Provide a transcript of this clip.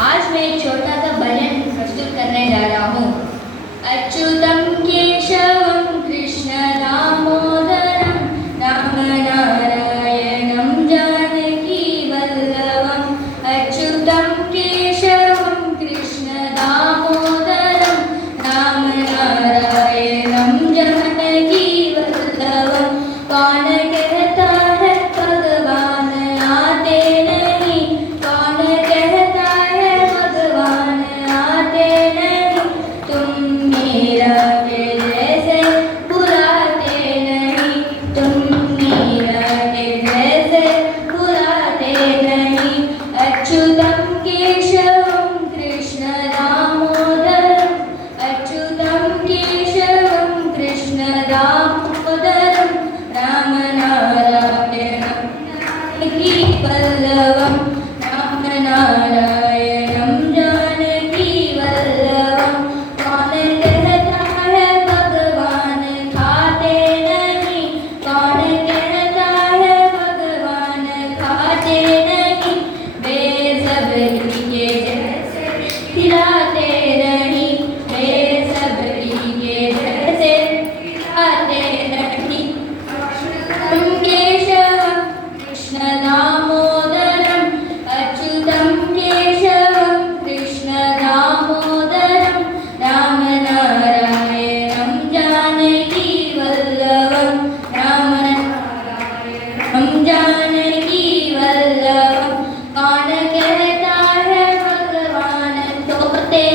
आज मैं एक छोटा सा भजन प्रस्तुत करने जा रहा हूँ। अच्युतम केशवम कृष्ण दामोदरम राम नारायणम जानकी वल्लभम। अच्युतम केशवम कृष्ण दामोदरम राम नारायणम जानकी वल्लभम। कौन कहता है भगवान आते नहीं, कौन कहता है भगवान आते नहीं। तुम मेरा के जैसे बुलाते नहीं, तुम मेरा के जैसे बुलाते नहीं। अच्युतम केशवम कृष्ण दामोदरम, अच्युतम केशवम कृष्ण दामोदरम राम नारायणम जानकी वल्लभम। राम नारायणम जानकी वल्लभम। कौन कहता है भगवान खाते नहीं, कौन कहता है भगवान खाते नहीं। बेसब्री के जैसे खिलाते नहीं, बेसब्री के जैसे खिलाते नहीं। अच्युतम केशवम कृष्ण दामोदरम, अच्युतम केशवम कृष्ण दामोदरम राम नारायणम जानकी वल्लभम। राम नारायणम जानकी वल्लभम। कौन कहता है भगवान सोते